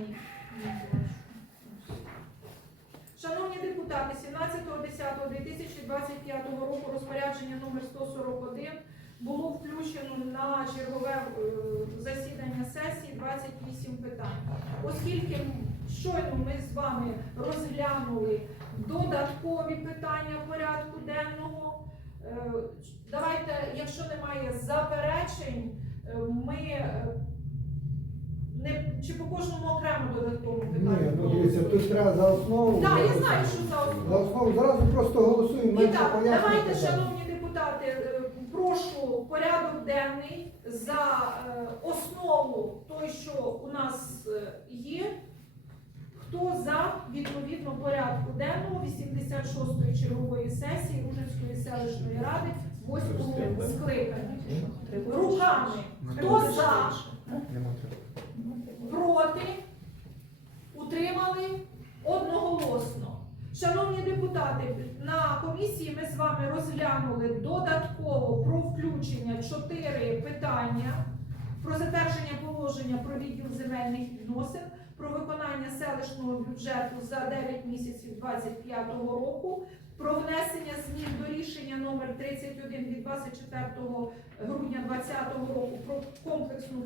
Ні. Шановні депутати, 17.10.2025 року розпорядження номер 141 було включено на чергове е, засідання сесії 28 питань. Оскільки щойно ми з вами розглянули додаткові питання порядку денного, е, давайте, якщо немає заперечень, е, ми не чи по кожному окремо додатковому Ні, питанню. ну дивіться, тут треба за основу. Так, я знаю, що за За основу. основу зразу просто голосуємо, І менше так, давайте, шановні депутати, е, прошу порядок денний за е, основу той, що у нас е, є. Хто за відповідно порядку денного 86-ї чергової сесії Ружинської селищної ради 8 скликання? Руками. Хто за? Проти? Утримали? Одноголосно. Шановні депутати, на комісії ми з вами розглянули додатково про включення чотири питання про затвердження положення про відділ земельних відносин, про виконання селищного бюджету за 9 місяців 2025 року, про внесення змін до рішення номер 31 від 24 грудня 2020 року про комплексну е,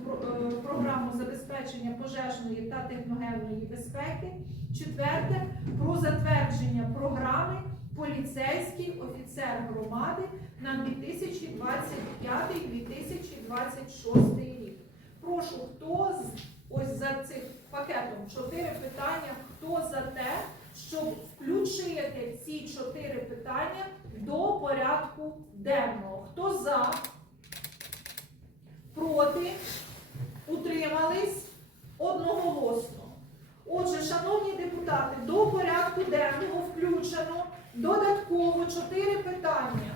програму забезпечення пожежної та техногенної безпеки. Четверте про затвердження програми поліцейський офіцер громади на 2025-2026 рік. Прошу, хто з ось за цих пакетом чотири питання, хто за те, щоб включити ці чотири питання до порядку денного? Хто за? Проти? Утримались? Одноголосно. Отже, шановні депутати, до порядку денного включено додатково чотири питання.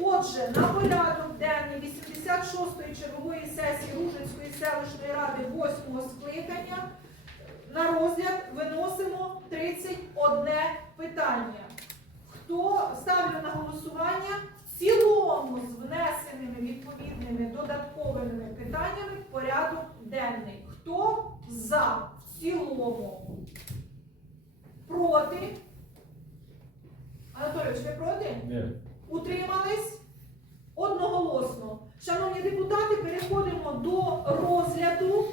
Отже, на порядок денний 86-ї чергової сесії Ружинської селищної ради 8 скликання на розгляд виносимо 31 питання. Хто ставлю на голосування в цілому з внесеними відповідними додатковими питаннями в порядок денний? Хто за в цілому? Проти? Анатолійович, ви проти? Ні. Утримались? Одноголосно. Шановні депутати, переходимо до розгляду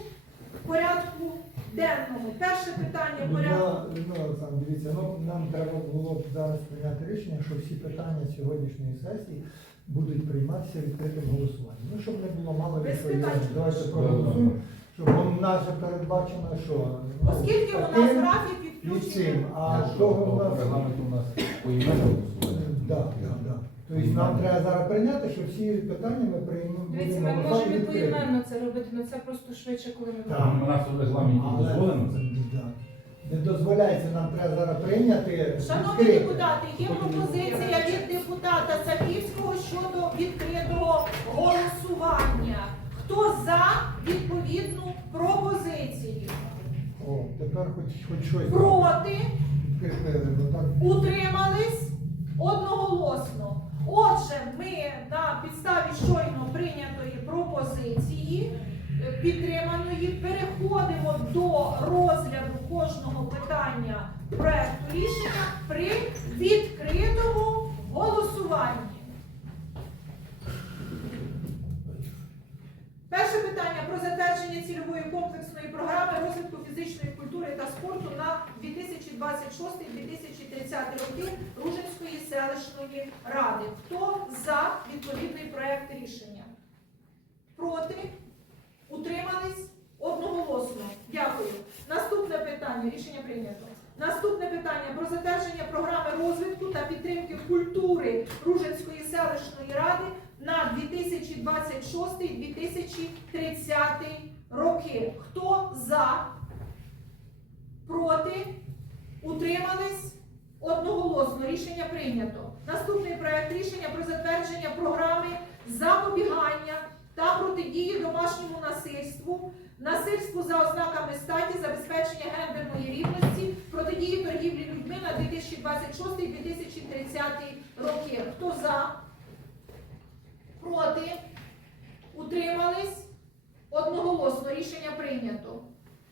порядку денного. Перше питання порядку. Людмила Олександровна, дивіться, ну нам треба було б зараз прийняти рішення, що всі питання сьогоднішньої сесії будуть прийматися відкритим голосуванням. Ну, щоб не було мало Без відповідей. питань. Давайте проголосуємо, щоб у нас же передбачено, що ну, Оскільки у нас таким графік і відключення. цим, а того у нас. регламенту у нас поіменно голосування. Да, да, да. Тобто нам треба зараз прийняти, що всі питання ми приймемо. Дивіться, ми можемо і поіменно це робити, але це просто швидше, коли ми Так. У нас в регламенті Але дозволено це. да, не дозволяється, нам треба зараз прийняти. Шановні депутати, є пропозиція від депутата Сапівського щодо відкритого голосування. Хто за відповідну пропозицію? О, тепер хоч, хоч щось. Проти? Відкрити, бо так. Утримались одноголосно. Отже, ми на підставі щойно прийнятої пропозиції е, підтриманої переходимо до розгляду кожного питання проекту рішення при відкритому голосуванні. Перше питання про затвердження цільової комплексної програми розвитку фізичної культури та спорту на 2026-2030 роки Ружинської селищної ради. Хто за відповідний проект рішення? Проти? Утримались? Одноголосно. Дякую. Наступне питання. Рішення прийнято. Наступне питання про затвердження програми розвитку та підтримки культури Ружинської селищної ради на 2026-2030 роки. Хто за? Проти? Утримались? Одноголосно. Рішення прийнято. Наступний проект рішення про затвердження програми запобігання та протидії домашньому насильству, насильству за ознаками статі, забезпечення гендерної рівності, протидії торгівлі людьми на 2026-2030 роки. Хто за? Проти? Утримались? Одноголосно рішення прийнято.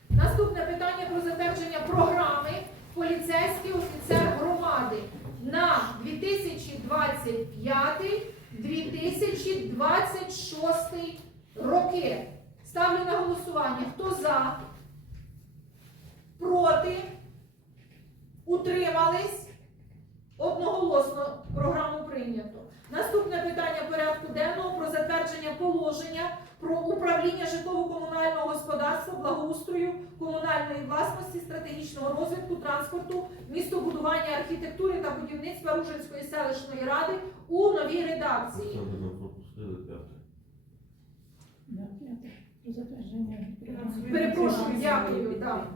Наступне питання про затвердження програми поліцейський офіцер громади на 2025-2026 роки. Ставлю на голосування. Хто за? Проти? Утримались? Одноголосно програму прийнято. Наступне питання порядку денного про затвердження положення про управління житлово-комунального господарства, благоустрою, комунальної власності, стратегічного розвитку, транспорту, містобудування, архітектури та будівництва Ружинської селищної ради у новій редакції. Перепрошую, дякую. Да.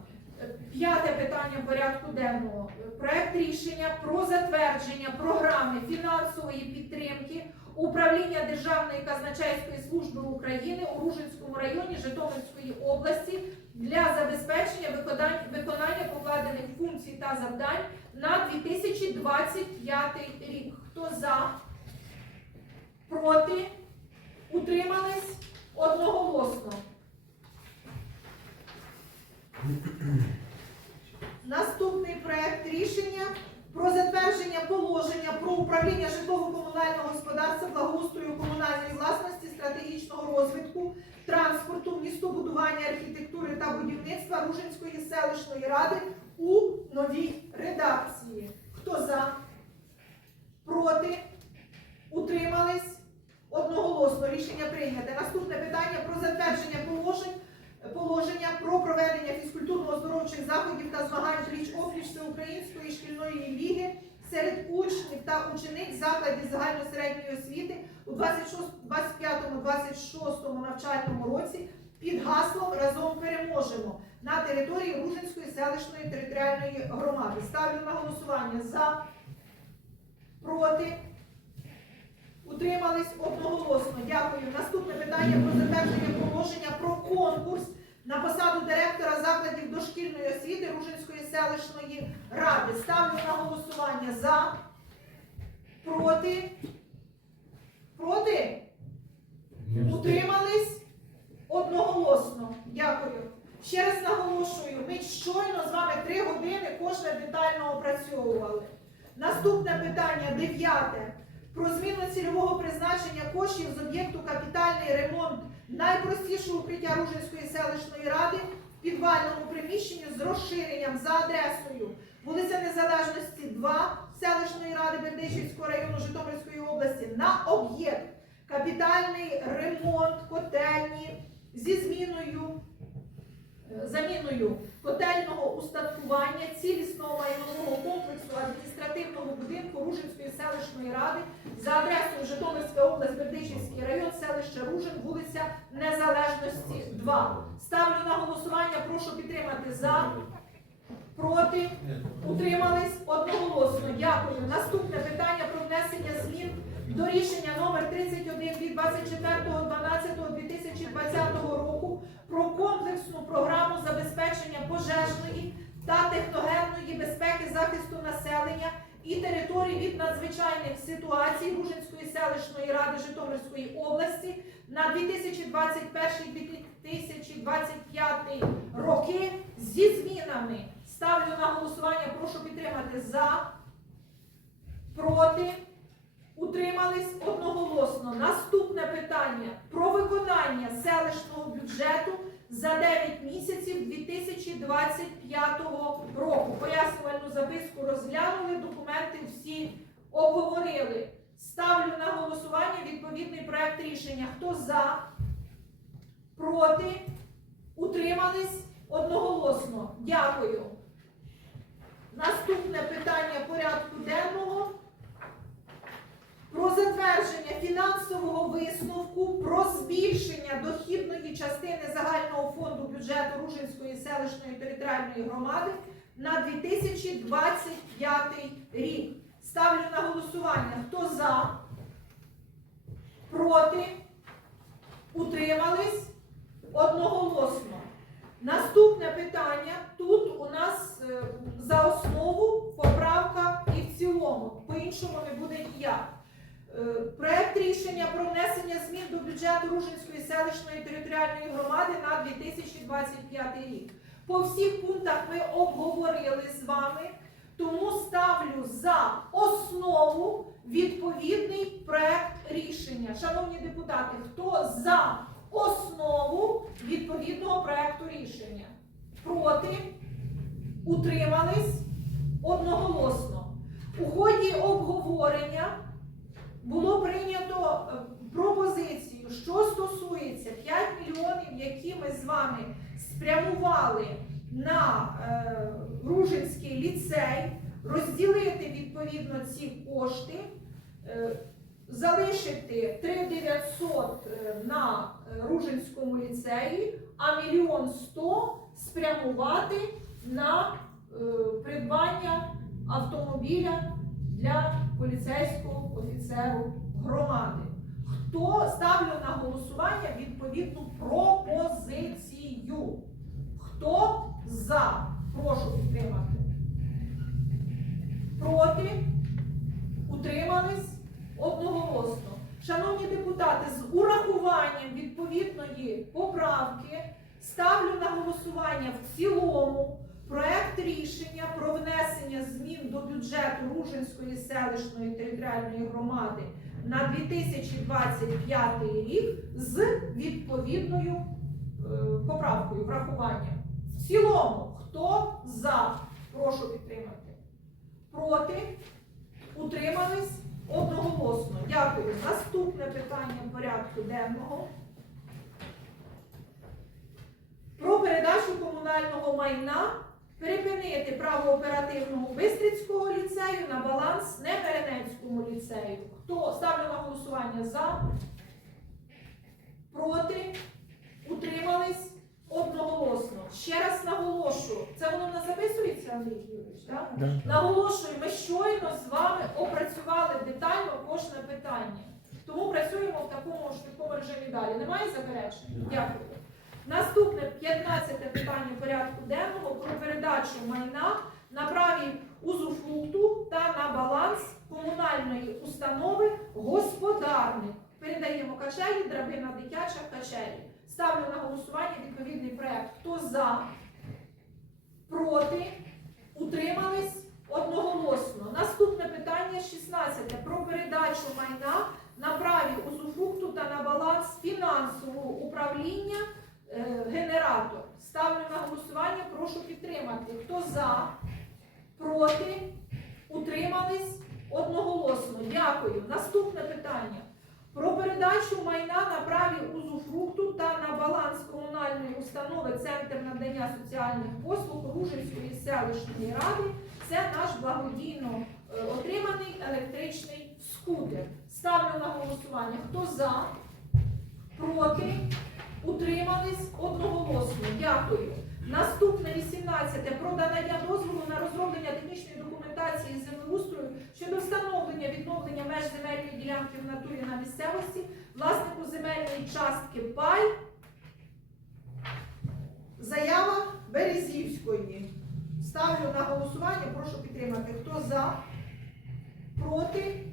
П'яте питання порядку денного. Проект рішення про затвердження програми фінансової підтримки управління Державної казначейської служби України у Ружинському районі Житомирської області для забезпечення виконання, покладених функцій та завдань на 2025 рік. Хто за? Проти? Утримались? Одноголосно. Наступний проект рішення про затвердження положення про управління житлово-комунального господарства, благоустрою комунальної власності, стратегічного розвитку, транспорту, містобудування, архітектури та будівництва Ружинської селищної ради у новій редакції. Хто за? Проти? Утримались? Одноголосно рішення прийняте. Наступне питання про затвердження положень положення про проведення фізкультурно-оздоровчих заходів та змагань пліч-опліч всеукраїнської шкільної ліги серед учнів та учениць закладів загальної середньої освіти у 25-26 навчальному році під гаслом Разом переможемо на території Ружинської селищної територіальної громади. Ставлю на голосування за, проти. Утримались одноголосно. Дякую. Наступне питання про затвердження положення про конкурс на посаду директора закладів дошкільної освіти Ружинської селищної ради. Ставлю на голосування за, проти, проти, утримались одноголосно. Дякую. Ще раз наголошую, ми щойно з вами три години кожне детально опрацьовували. Наступне питання, дев'яте. Про зміну цільового призначення коштів з об'єкту капітальний ремонт найпростішого укриття Ружинської селищної ради в підвальному приміщенні з розширенням за адресою вулиця Незалежності 2 селищної ради Бердичівського району Житомирської області на об'єкт капітальний ремонт котельні зі зміною заміною котельного устаткування цілісного майнового комплексу адміністративного будинку Ружинської селищної ради за адресою Житомирська область, Бердичівський район, селище Ружин, вулиця Незалежності 2. Ставлю на голосування, прошу підтримати за, проти, утримались одноголосно. Дякую. Наступне питання про внесення змін до рішення номер 31 від 24.12.2020 року про комплексну програму забезпечення пожежної та техногенної безпеки захисту населення і територій від надзвичайних ситуацій Ружинської селищної ради Житомирської області на 2021-2025 роки зі змінами. Ставлю на голосування, прошу підтримати за, проти. Утримались одноголосно. Наступне питання виконання селищного бюджету за 9 місяців 2025 року. Пояснювальну записку розглянули, документи всі обговорили. Ставлю на голосування відповідний проект рішення. Хто за? Проти? Утримались одноголосно. Дякую. Наступне питання порядку денного затвердження фінансового висновку про збільшення дохідної частини загального фонду бюджету Ружинської селищної територіальної громади на 2025 рік. Ставлю на голосування. Хто за? Проти? Утримались? Одноголосно. Наступне питання. Тут у нас е, за основу поправка і в цілому. По-іншому не буде ніяк. Е, Проект рішення про внесення змін до бюджету Ружинської селищної територіальної громади на 2025 рік. По всіх пунктах ми обговорили з вами, тому ставлю за основу відповідний проект рішення. Шановні депутати, хто за основу відповідного проекту рішення? Проти? Утримались? Одноголосно. У ході обговорення було прийнято е, пропозицію, що стосується 5 мільйонів, які ми з вами спрямували на е, Ружинський ліцей, розділити відповідно ці кошти, е, залишити 3900 е, на Ружинському ліцеї, а мільйон 100 спрямувати на придбання автомобіля для поліцейського офіцеру громади. Хто ставлю на голосування відповідну пропозицію? Хто за? Прошу підтримати. Проти? Утримались? Одноголосно. Шановні депутати, з урахуванням відповідної поправки ставлю на голосування в цілому проект рішення про внесення змін до бюджету Ружинської селищної територіальної громади на 2025 рік з відповідною е, поправкою, врахуванням. В цілому, хто за? Прошу підтримати. Проти? Утримались? Одноголосно. Дякую. Наступне питання порядку денного. Про передачу комунального майна перепинити право оперативного Бистрицького ліцею на баланс Неперенецькому ліцею. Хто ставлю на голосування за? Проти? Утримались? Одноголосно. Ще раз наголошую. Це воно не записується, Андрій Юрійович, так? Наголошую, ми щойно з вами опрацювали детально кожне питання. Тому працюємо в такому швидкому режимі далі. Немає заперечень? Дякую. Наступне 15 питання порядку денного про передачу майна на праві узуфрукту та на баланс комунальної установи господарник. Передаємо качелі, драбина дитяча качелі. Ставлю на голосування відповідний проект. Хто за? Проти? Утримались? Одноголосно. Наступне питання 16. Про передачу майна на праві узуфрукту та на баланс фінансового управління генератор. Ставлю на голосування, прошу підтримати. Хто за? Проти? Утримались? Одноголосно. Дякую. Наступне питання. Про передачу майна на праві узуфрукту та на баланс комунальної установи Центр надання соціальних послуг Ружинської селищної ради. Це наш благодійно е, отриманий електричний скутер. Ставлю на голосування. Хто за? Проти? Утримались? Одноголосно. Дякую. Наступне 18. Про надання дозволу на розроблення технічної документації землеустрою щодо встановлення відновлення меж земельної ділянки в натурі на місцевості, власнику земельної частки пай. Заява Березівської. Ставлю на голосування, прошу підтримати. Хто за? Проти?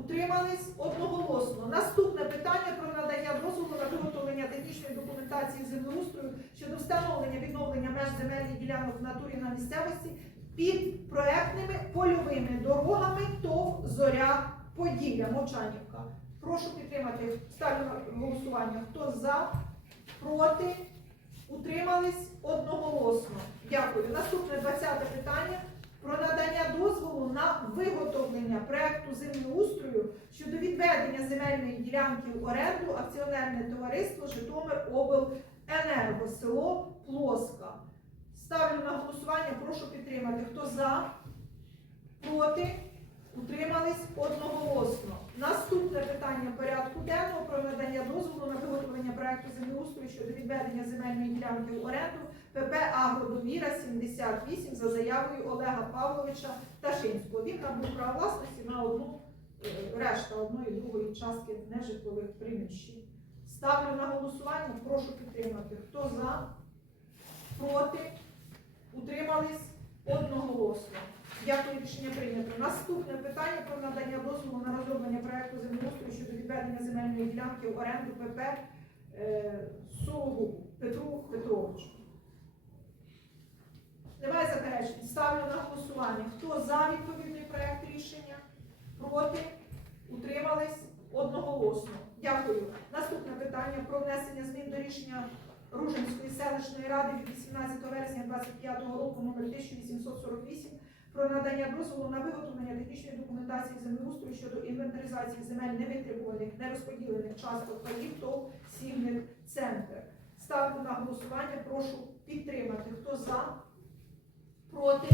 Утримались одноголосно. Наступне питання про надання дозволу на виготовлення технічної документації землеустрою щодо встановлення відновлення меж земельних ділянок в натурі на місцевості під проектними польовими дорогами ТОВ Зоря Поділля Мовчанівка. Прошу підтримати. Ставлю голосування. Хто за? Проти? Утримались одноголосно. Дякую. Наступне 20 питання про надання дозволу на виготовлення проекту землеустрою щодо відведення земельної ділянки в оренду акціонерне товариство Житомир Обленерго, село Плоска. Ставлю на голосування, прошу підтримати. Хто за? Проти? Утримались одноголосно. Наступне питання порядку денного про надання дозволу на виготовлення проекту землеустрою щодо відведення земельної ділянки в оренду ПП Агродовіра 78 за заявою Олега Павловича Ташинського. Він набув право власності на одну е, решта одної другої частки нежитлових приміщень. Ставлю на голосування, прошу підтримати. Хто за? Проти? Утримались? Одноголосно. Дякую, рішення прийнято. Наступне питання про надання дозволу на розроблення проекту землеустрою щодо відведення земельної ділянки в оренду ПП Сологубу Петру Петровичу. Немає заперечень. Ставлю на голосування. Хто за відповідний проект рішення? Проти? Утримались? Одноголосно. Дякую. Наступне питання про внесення змін до рішення Ружинської селищної ради від 18 вересня 25 року номер 1848 про надання дозволу на виготовлення технічної документації землеустрою щодо інвентаризації земель невитребуваних, нерозподілених часток паїв ТОВ «Сігнет Центр». Ставлю на голосування. Прошу підтримати. Хто за? Проти?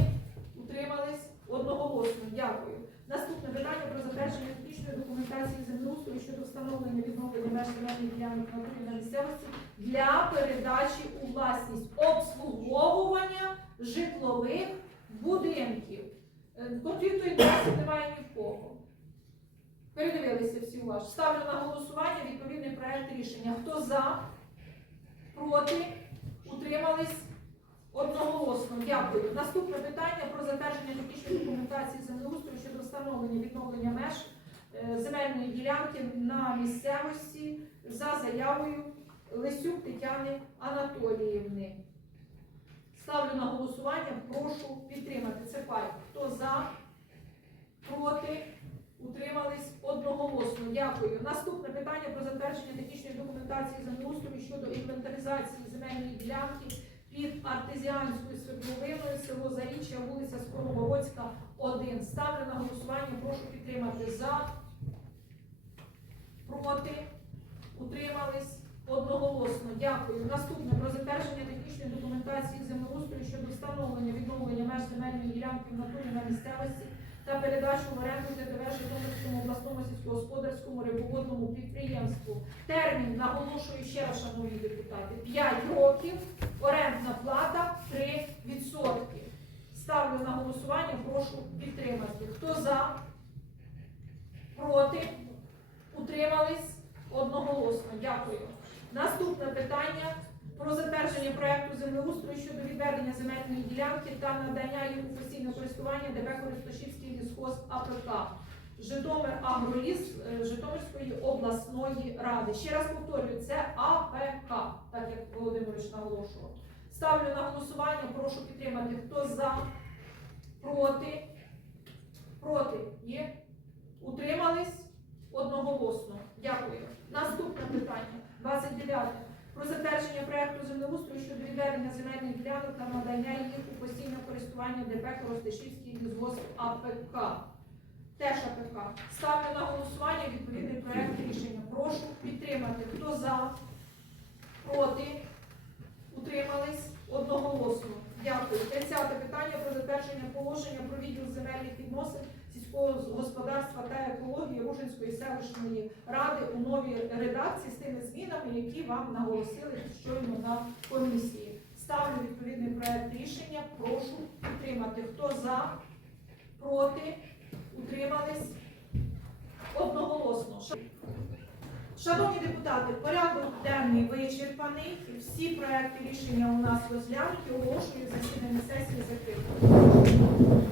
Утримались? Одноголосно. Дякую. Наступне питання про затвердження технічної документації землеустрою щодо встановлення відновлення меж земельних ділянок на місцевості для передачі у власність обслуговування житлових будинків. Е, Конфлікту інтересів немає ні в кого. Передивилися всі уважно. Ставлю на голосування відповідний проект рішення. Хто за? Проти? Утримались? Одноголосно. Дякую. Наступне питання про затвердження технічної документації землеустрою щодо встановлення відновлення меж е, земельної ділянки на місцевості за заявою Лисюк Тетяни Анатоліївни. Ставлю на голосування, прошу підтримати. Це пай. Хто за? Проти? Утримались одноголосно. Дякую. Наступне питання про затвердження технічної документації землеустрою щодо інвентаризації земельної ділянки під артезіанською свердловиною, село Заріччя, вулиця Скоробородська, 1. Ставлю на голосування, прошу підтримати за, проти, утримались одноголосно. Дякую. Наступне про затвердження технічної документації землеустрою щодо встановлення відновлення меж земельної ділянки в натурі на місцевості та передачу в оренду ТТВ Житомирському обласному сільськогосподарському рибоводному підприємству. Термін, наголошую ще раз, шановні депутати, 5 років, орендна плата 3%. Ставлю на голосування, прошу підтримати. Хто за? Проти? Утримались? Одноголосно. Дякую. Наступне питання про затвердження проекту землеустрою щодо відведення земельної ділянки та надання їх у постійне користування ДП Користошівський лісхоз АПК. Житомир Агроліс е, Житомирської обласної ради. Ще раз повторюю, це АПК, так як Володимирович наголошував. Ставлю на голосування, прошу підтримати. Хто за, проти, проти є? Утримались? Одноголосно. Дякую. Наступне питання. 29. Про затвердження проекту землеустрою щодо відведення земельних ділянок та надання їх у постійне користування ДП Коростишівський лісгосп АПК. Теж АПК. Ставлю на голосування відповідний проект рішення. Прошу підтримати. Хто за? Проти? Утримались? Одноголосно. Дякую. 30 питання про затвердження положення про відділ земельних відносин сільського господарства Ужинської селищної ради у новій редакції з тими змінами, які вам наголосили щойно на комісії. Ставлю відповідний проект рішення. Прошу підтримати. Хто за, проти, утримались одноголосно. Шановні депутати, порядок денний вичерпаний. Всі проекти рішення у нас розглянуті. Оголошую засідання сесії закритим.